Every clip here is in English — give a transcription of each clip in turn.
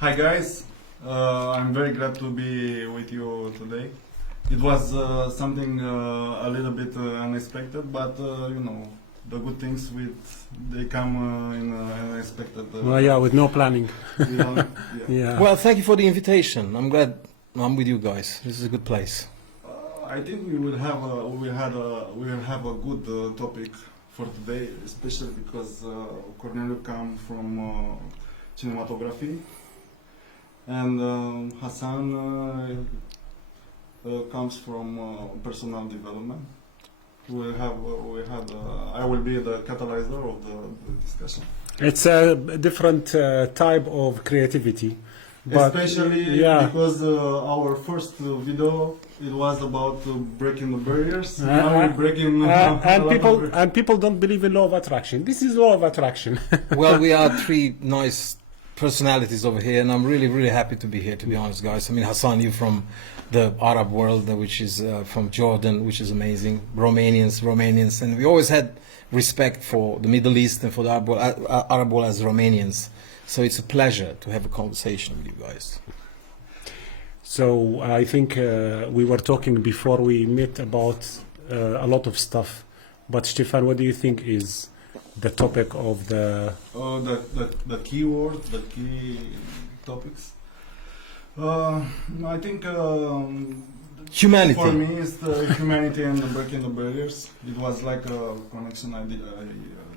Hi guys, I'm very glad to be with you today. It was something a little bit unexpected, but you know, the good things they come in unexpected. Well, yeah, with no planning. You know, yeah. Yeah. Well, thank you for the invitation. I'm glad I'm with you guys. This is a good place. I think we will have a good topic for today, especially because Corneliu comes from cinematography, and Hassan comes from personal development. I will be the catalyzer of the discussion. It's a different type of creativity. But Especially yeah. because our first video it was about breaking the barriers. Now we're breaking and people don't believe in law of attraction. This is law of attraction. Well, we are three nice personalities over here, and I'm really, really happy to be here, to be honest, guys. I mean, Hassan, you from the Arab world, which is from Jordan, which is amazing. Romanians, and we always had respect for the Middle East and for the Arab world as Romanians. So it's a pleasure to have a conversation with you guys. So I think we were talking before we met about a lot of stuff. But Stefan, what do you think is the topic of the key words, the key topics? I think humanity. For me, it's the humanity and the breaking the barriers. It was like a connection I did it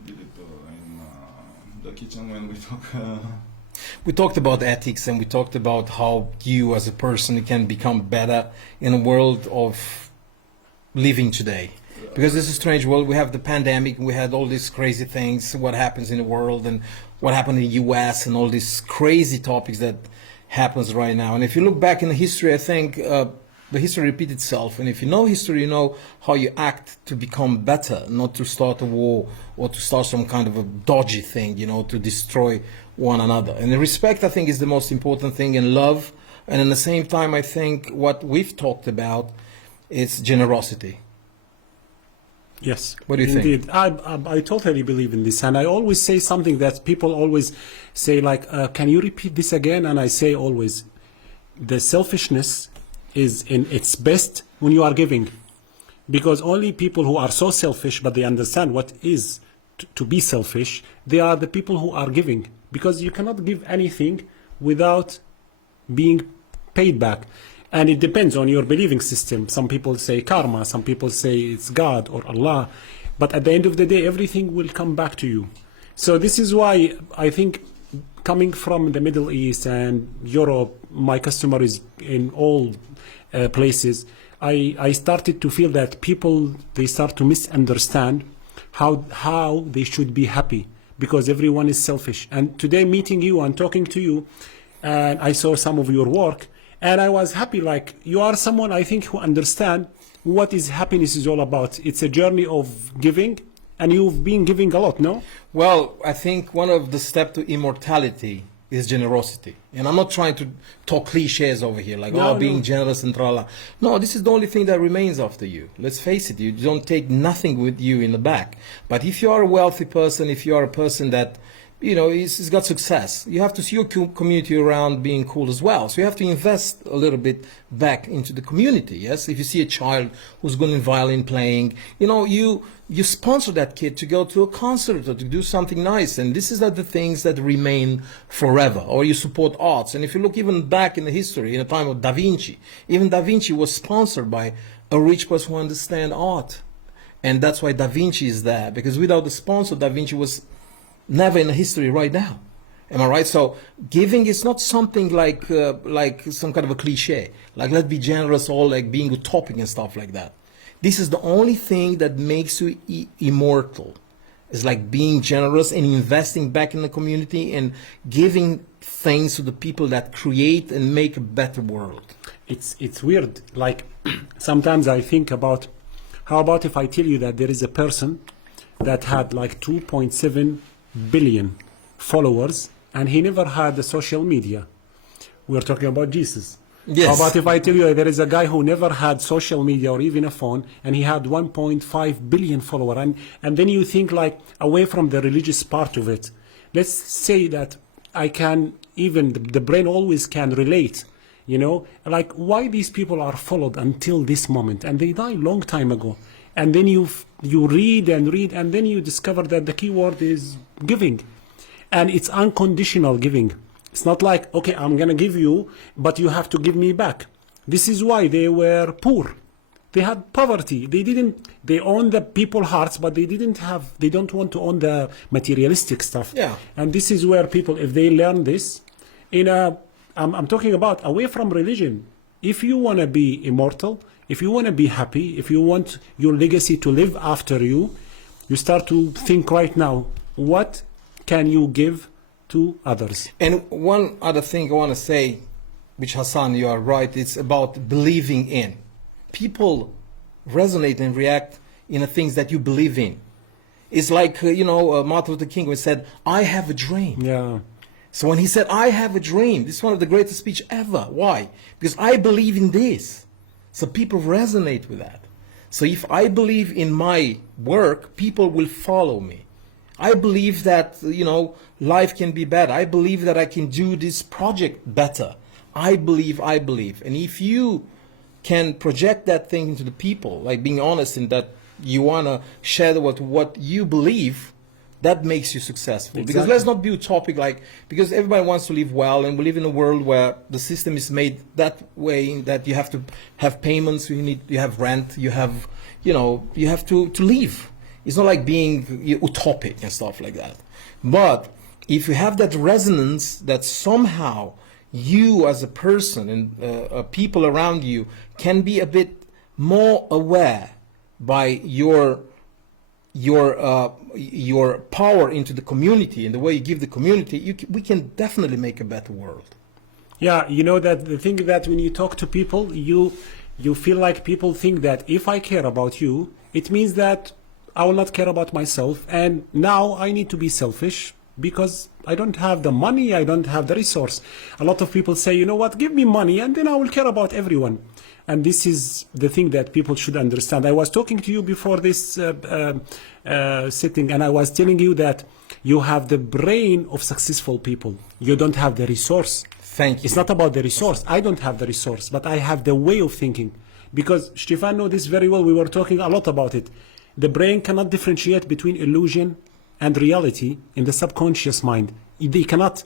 in the kitchen when we talk. We talked about ethics, and we talked about how you as a person can become better in a world of living today. Because this is a strange world. We have the pandemic, we had all these crazy things, what happens in the world and what happened in the US and all these crazy topics that happens right now. And if you look back in the history, I think the history repeats itself. And if you know history, you know how you act to become better, not to start a war or to start some kind of a dodgy thing, you know, to destroy one another. And the respect, I think, is the most important thing, and love. And at the same time, I think what we've talked about is generosity. Yes. What do you Indeed. think? I totally believe in this, and I always say something that people always say, like, can you repeat this again? And I say always, the selfishness is in its best when you are giving, because only people who are so selfish but they understand what is to be selfish, they are the people who are giving, because you cannot give anything without being paid back. And it depends on your believing system. Some people say karma, some people say it's God or Allah. But at the end of the day, everything will come back to you. So this is why I think, coming from the Middle East and Europe, my customer is in all places, I started to feel that people, they start to misunderstand how they should be happy, because everyone is selfish. And today, meeting you and talking to you, and I saw some of your work, and I was happy, like, you are someone, I think, who understand what is happiness is all about. It's a journey of giving, and you've been giving a lot, no? Well, I think one of the steps to immortality is generosity. And I'm not trying to talk cliches over here, like, being generous and tralala. No, this is the only thing that remains after you. Let's face it, you don't take nothing with you in the back. But if you are a wealthy person, if you are a person that, you know, he's got success, you have to see your community around being cool as well. So you have to invest a little bit back into the community, yes? If you see a child who's good in violin playing, you know, you sponsor that kid to go to a concert or to do something nice. And this is the things that remain forever. Or you support arts. And if you look even back in the history, in the time of Da Vinci, even Da Vinci was sponsored by a rich person who understands art. And that's why Da Vinci is there. Because without the sponsor, Da Vinci was never in the history right now. Am I right? So giving is not something like some kind of a cliche, like let's be generous, or like being utopic and stuff like that. This is the only thing that makes you immortal. It's like being generous and investing back in the community and giving things to the people that create and make a better world. It's weird. Like, sometimes I think about, how about if I tell you that there is a person that had like 2.7 billion followers, and he never had the social media. We're talking about Jesus. Yes. How about if I tell you there is a guy who never had social media or even a phone, and he had 1.5 billion followers, and then you think, like, away from the religious part of it, let's say that I can even the brain always can relate. You know, like why these people are followed until this moment, and they died long time ago. And then you read and read, and then you discover that the key word is giving, and it's unconditional giving. It's not like, okay, I'm gonna give you, but you have to give me back. This is why they were poor. They had poverty. They owned the people's hearts, but they don't want to own the materialistic stuff. Yeah. And this is where people, if they learn this, I'm talking about away from religion. If you want to be immortal, if you want to be happy, if you want your legacy to live after you, you start to think right now, what can you give to others? And one other thing I want to say, which Hassan, you are right, it's about believing in. People resonate and react in the things that you believe in. It's like, Martin Luther King said, I have a dream. Yeah. So when he said, I have a dream, this is one of the greatest speech ever. Why? Because I believe in this. So people resonate with that. So if I believe in my work, people will follow me. I believe that, life can be better. I believe that I can do this project better. I believe. And if you can project that thing into the people, like being honest in that you want to share what you believe, that makes you successful. Exactly. Because let's not be utopic, because everybody wants to live well, and we live in a world where the system is made that way that you have to have payments, you have rent, you have to live. It's not like being utopic and stuff like that. But if you have that resonance that somehow you as a person and people around you can be a bit more aware by your power into the community and the way you give the community, we can definitely make a better world. Yeah, that the thing that when you talk to people, you feel like people think that if I care about you, it means that I will not care about myself, and now I need to be selfish because I don't have the money, I don't have the resource. A lot of people say, you know what, give me money and then I will care about everyone. And this is the thing that people should understand. I was talking to you before this sitting, and I was telling you that you have the brain of successful people. You don't have the resource. Thank you. It's not about the resource. I don't have the resource, but I have the way of thinking. Because Stefan knows this very well. We were talking a lot about it. The brain cannot differentiate between illusion and reality in the subconscious mind. They cannot.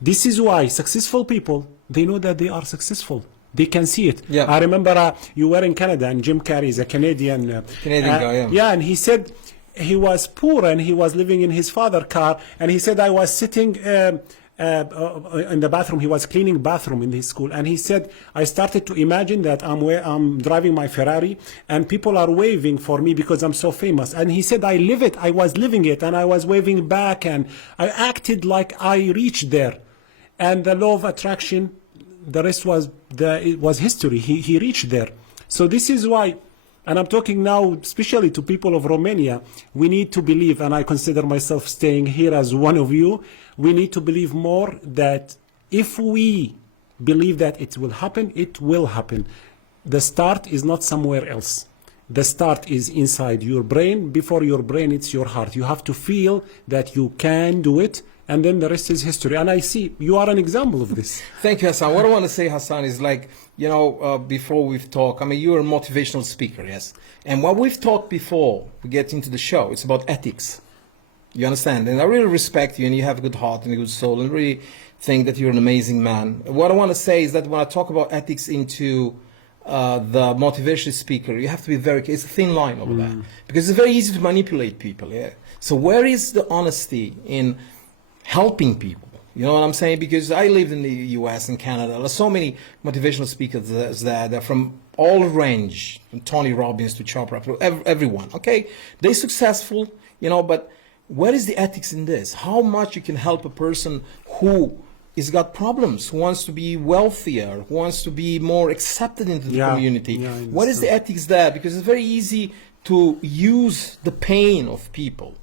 This is why successful people, they know that they are successful. They can see it. Yeah. I remember you were in Canada, and Jim Carrey is a Canadian guy. Yeah. Yeah, and he said he was poor and he was living in his father's car, and he said I was sitting in the bathroom. He was cleaning bathroom in his school, and he said I started to imagine that I'm driving my Ferrari and people are waving for me because I'm so famous. And he said I live it. I was living it, and I was waving back, and I acted like I reached there. And the law of attraction, the rest was history. He reached there. So this is why, and I'm talking now especially to people of Romania, we need to believe, and I consider myself staying here as one of you, we need to believe more that if we believe that it will happen, it will happen. The start is not somewhere else. The start is inside your brain. Before your brain, it's your heart. You have to feel that you can do it, and then the rest is history. And I see you are an example of this. Thank you, Hassan. What I want to say, Hassan, is like, before we've talked, you're a motivational speaker, yes? And what we've talked before we get into the show, it's about ethics. You understand? And I really respect you, and you have a good heart and a good soul, and really think that you're an amazing man. What I want to say is that when I talk about ethics into the motivational speaker, you have to be very careful. It's a thin line over there. Because it's very easy to manipulate people, yeah? So where is the honesty in helping people? You know what I'm saying? Because I live in the US and Canada. There's so many motivational speakers there. They're from all range, from Tony Robbins to Chopra, everyone, okay? They're successful, but where is the ethics in this? How much you can help a person who has got problems, who wants to be wealthier, who wants to be more accepted into the community? Yeah, what is the ethics there? Because it's very easy to use the pain of people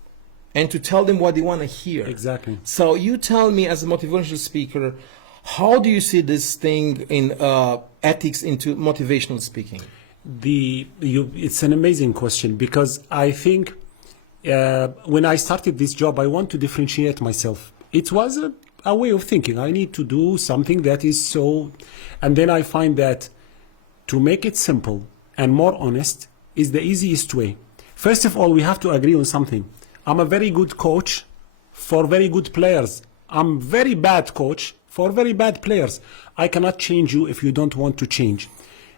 and to tell them what they want to hear. Exactly. So you tell me, as a motivational speaker, how do you see this thing in ethics into motivational speaking? It's an amazing question, because I think when I started this job, I want to differentiate myself. It was a way of thinking. I need to do something that is so, and then I find that to make it simple and more honest is the easiest way. First of all, we have to agree on something. I'm a very good coach for very good players. I'm very bad coach for very bad players. I cannot change you if you don't want to change.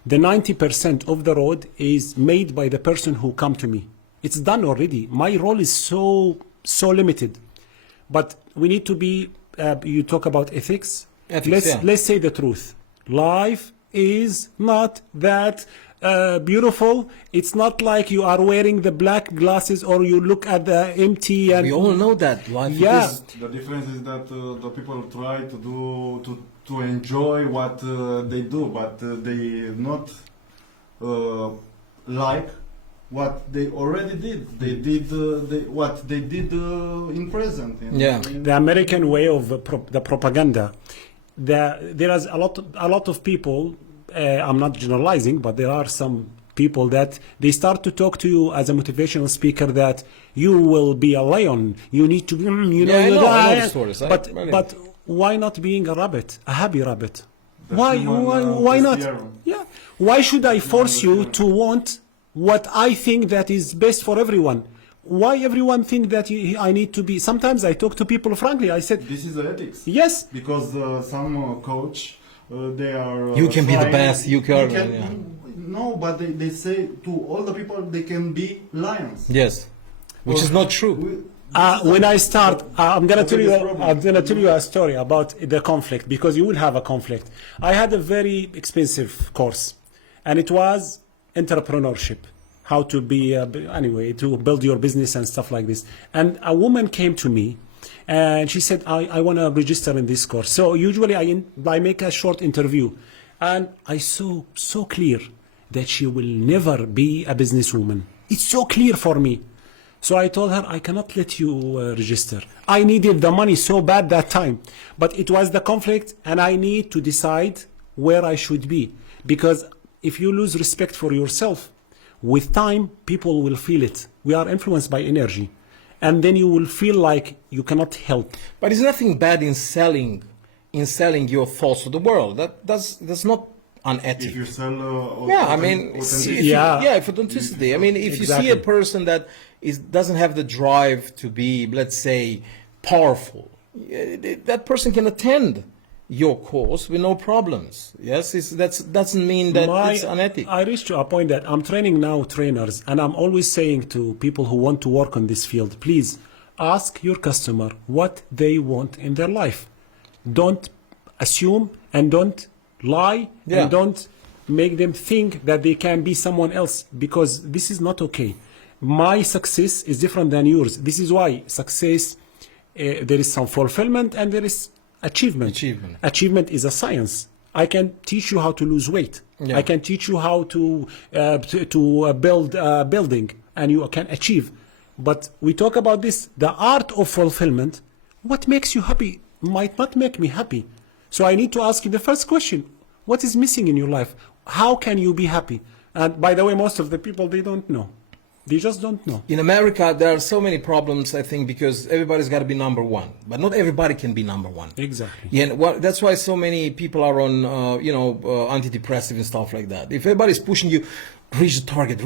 The 90% of the road is made by the person who come to me. It's done already. My role is so limited. But we need to be, you talk about ethics. Let's say the truth. Life is not that beautiful. It's not like you are wearing the black glasses or you look at the empty. And we all know that life yeah. is. The difference is that the people try to do to enjoy what they do, but they not like what they already did. They did what they did in present. Yeah. The American way of the propaganda. There is a lot of people. I'm not generalizing, but there are some people that they start to talk to you as a motivational speaker that you will be a lion. You need to, I know the stories. But why not being a rabbit, a happy rabbit? The Why human, not? theorem. Yeah. Why should I force you to want what I think that is best for everyone? Why everyone think that I need to be? Sometimes I talk to people frankly. I said, This is ethics. yes. Because some coach, they are. You can be the trying- best, you can- yeah. No, but they say to all the people they can be lions. Yes, which is not true. When I start, I'm gonna the tell you. biggest problem. I'm gonna tell you a story about the conflict because you will have a conflict. I had a very expensive course, and it was entrepreneurship, how to be anyway to build your business and stuff like this. And a woman came to me, and she said, "I want to register in this course." So usually I make a short interview, and I saw so clear that she will never be a businesswoman. It's so clear for me. So I told her, I cannot let you register. I needed the money so bad that time. But it was the conflict, and I need to decide where I should be. Because if you lose respect for yourself, with time, people will feel it. We are influenced by energy. And then you will feel like you cannot help. But there's nothing bad in selling your thoughts to the world. That's not unethical. If you sell, Yeah, I mean, authenticity. if authenticity. I mean, if you see a person that doesn't have the drive to be, let's say, powerful, that person can attend your course with no problems. Yes, that doesn't mean that it's unethical. I reached to a point that I'm training now trainers, and I'm always saying to people who want to work on this field, please ask your customer what they want in their life. Don't assume and don't lie and don't make them think that they can be someone else, because this is not okay. My success is different than yours. This is why success, there is some fulfillment and there is achievement. Achievement is a science. I can teach you how to lose weight. I can teach you how to build a building, and you can achieve. But we talk about this, the art of fulfillment. What makes you happy might not make me happy. So I need to ask you the first question. What is missing in your life? How can you be happy? And by the way, most of the people, they don't know. They just don't know. In America, there are so many problems, I think, because everybody's got to be number one. But not everybody can be number one. Exactly. Yeah, and that's why so many people are on, antidepressive and stuff like that. If everybody's pushing you, reach the target,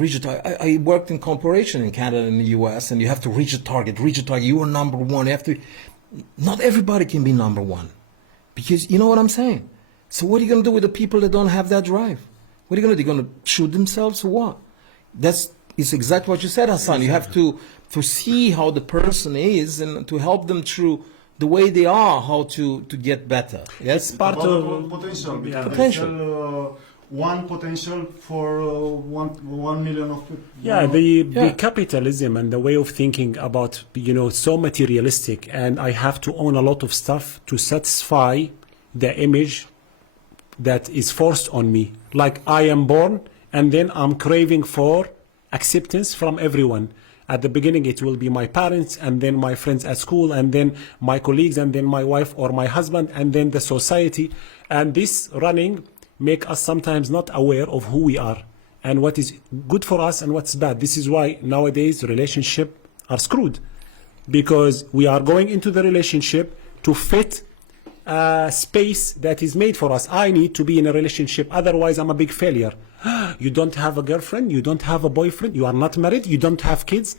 I worked in corporation in Canada and the US, and you have to reach the target. You are number one. You have to. Not everybody can be number one. Because you know what I'm saying? So what are you going to do with the people that don't have that drive? What are you going to do? They're going to shoot themselves or what? It's exactly what you said, Hassan. You have to see how the person is and to help them through the way they are, how to get better. Yes, Part of potential. Yeah. Potential. One potential for 1 million of people. Yeah, the capitalism and the way of thinking about, so materialistic, and I have to own a lot of stuff to satisfy the image that is forced on me. Like I am born, and then I'm craving for acceptance from everyone. At the beginning, it will be my parents, and then my friends at school, and then my colleagues, and then my wife or my husband, and then the society. And this running make us sometimes not aware of who we are and what is good for us and what's bad. This is why nowadays relationships are screwed, because we are going into the relationship to fit space that is made for us. I need to be in a relationship, otherwise I'm a big failure. You don't have a girlfriend, you don't have a boyfriend, you are not married, you don't have kids.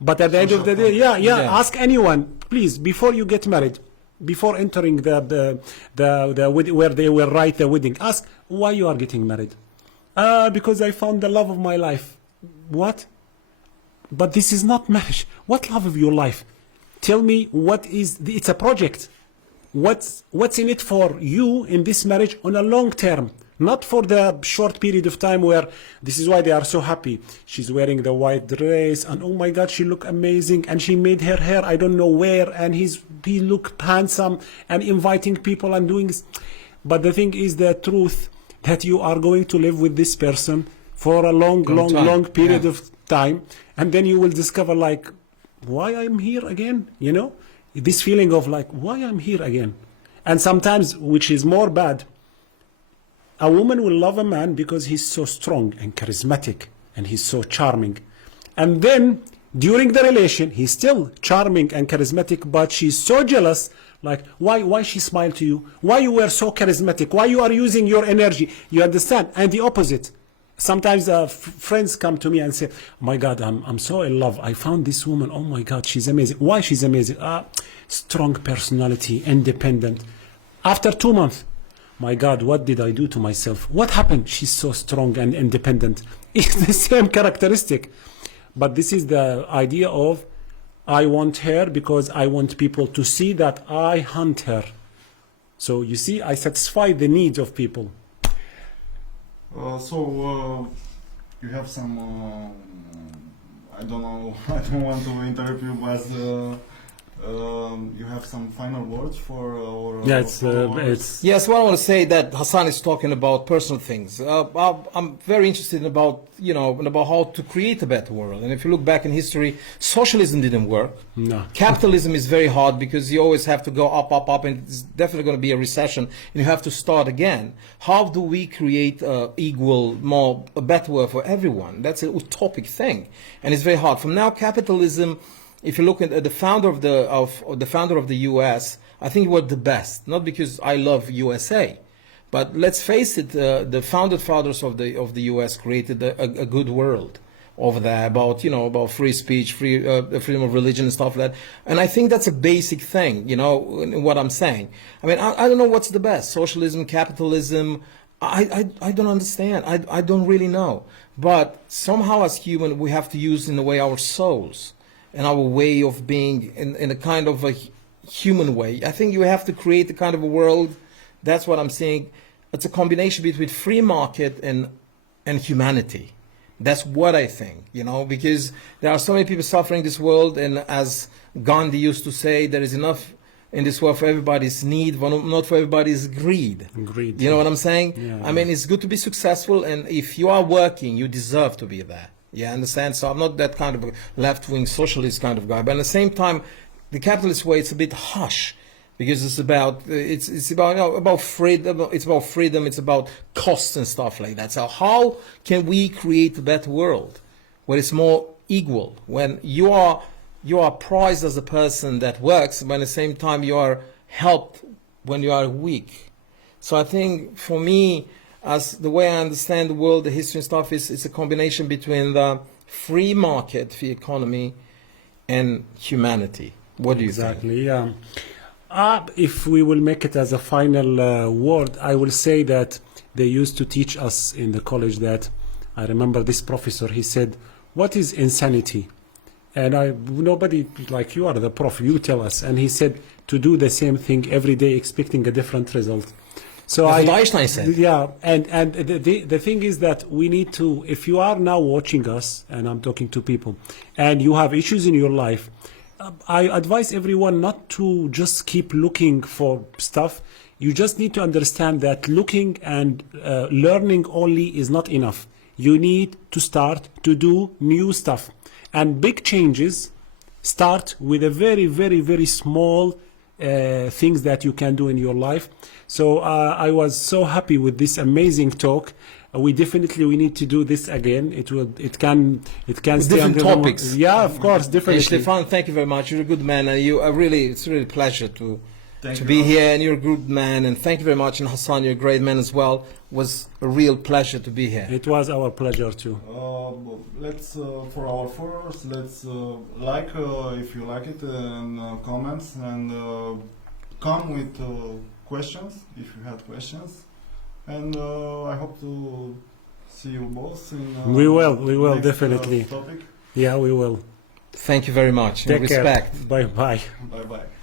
But at the end of the day, Yeah. ask anyone, please, before you get married, before entering the where they will write the wedding, ask why you are getting married. Because I found the love of my life. What? But this is not marriage. What love of your life? Tell me what is. It's a project. What's in it for you in this marriage on a long term, not for the short period of time where this is why they are so happy. She's wearing the white dress and oh my God, she look amazing, and she made her hair I don't know where, and he look handsome and inviting people and doing this. But the thing is the truth that you are going to live with this person for a long period of time, and then you will discover like why I'm here again, you know, this feeling of like why I'm here again. And sometimes, which is more bad, a woman will love a man because he's so strong and charismatic and he's so charming, and then during the relation he's still charming and charismatic, but she's so jealous, like why she smiled to you, why you were so charismatic, why you are using your energy, you understand? And the opposite. Sometimes friends come to me and say, my God, I'm so in love, I found this woman, oh my God, she's amazing. Why she's amazing? Strong personality, independent. After 2 months, my God, what did I do to myself? What happened? She's so strong and independent. It's the same characteristic. But this is the idea of, I want her because I want people to see that I hunt her. So you see, I satisfy the needs of people. You have some, I don't know, I don't want to interrupt you, but you have some final words for our followers? Yes, well, I want to say that Hassan is talking about personal things. I'm very interested in about how to create a better world. And if you look back in history, socialism didn't work. No. Capitalism is very hard because you always have to go up, and it's definitely going to be a recession, and you have to start again. How do we create a better world for everyone? That's an utopic thing, and it's very hard. From now, capitalism. If you look at the founder of the U.S., I think he was the best. Not because I love USA, but let's face it, the founded fathers of the U.S. created a good world over there about free speech, freedom of religion and stuff like that. And I think that's a basic thing, in what I'm saying. I mean, I don't know what's the best: socialism, capitalism. I don't understand. I don't really know. But somehow, as human, we have to use in a way our souls and our way of being in a kind of a human way. I think you have to create a kind of a world. That's what I'm saying. It's a combination between free market and humanity. That's what I think, because there are so many people suffering in this world, and as Gandhi used to say, there is enough in this world for everybody's need, but not for everybody's greed. Greed. You know what I'm saying? Yeah. I mean, it's good to be successful, and if you are working, you deserve to be there. Yeah, understand? So I'm not that kind of a left-wing socialist kind of guy, but at the same time, the capitalist way, it's a bit harsh, because it's about about freedom. It's about freedom. It's about costs and stuff like that. So how can we create a better world where it's more equal? When you are prized as a person that works, but at the same time you are helped when you are weak. So I think for me, as the way I understand the world, the history and stuff, it's a combination between the free market, free economy, and humanity. What do you think? Exactly, yeah. If we will make it as a final word, I will say that they used to teach us in the college that, I remember this professor, he said, what is insanity? And nobody, like you are the prof, you tell us. And he said, to do the same thing every day expecting a different result. So That's what Einstein said. Yeah, and the thing is that we need to, if you are now watching us, and I'm talking to people, and you have issues in your life, I advise everyone not to just keep looking for stuff. You just need to understand that looking and learning only is not enough. You need to start to do new stuff. And big changes start with a very, very, very small things that you can do in your life. So I was so happy with this amazing talk. We need to do this again. It can stay different topics. Yeah, of course, definitely. Hey, Stefan, thank you very much. You're a good man, and it's really a pleasure to Thank to you. be here, and you're a good man, and thank you very much. And Hassan, you're a great man as well. Was a real pleasure to be here. It was our pleasure too. Let's for our followers, let's like if you like it and comments, and come with questions if you have questions, and I hope to see you both in We will next, definitely. topic. Yeah, we will. Thank you very much. And Take care. respect. Bye bye. Bye bye.